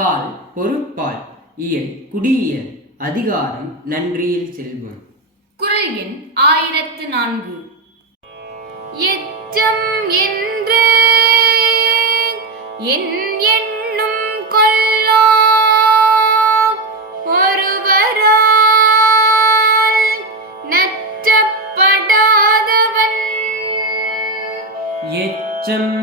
பால் பொருட்பால் இயல் குடியியல் அதிகாரம் நன்றியில் செல்வம். குறள் எண் 1004. எச்சம் என்று என் எண்ணும் கொல்லோ ஒருவரால் நற்றப்படாதவன். எச்சம்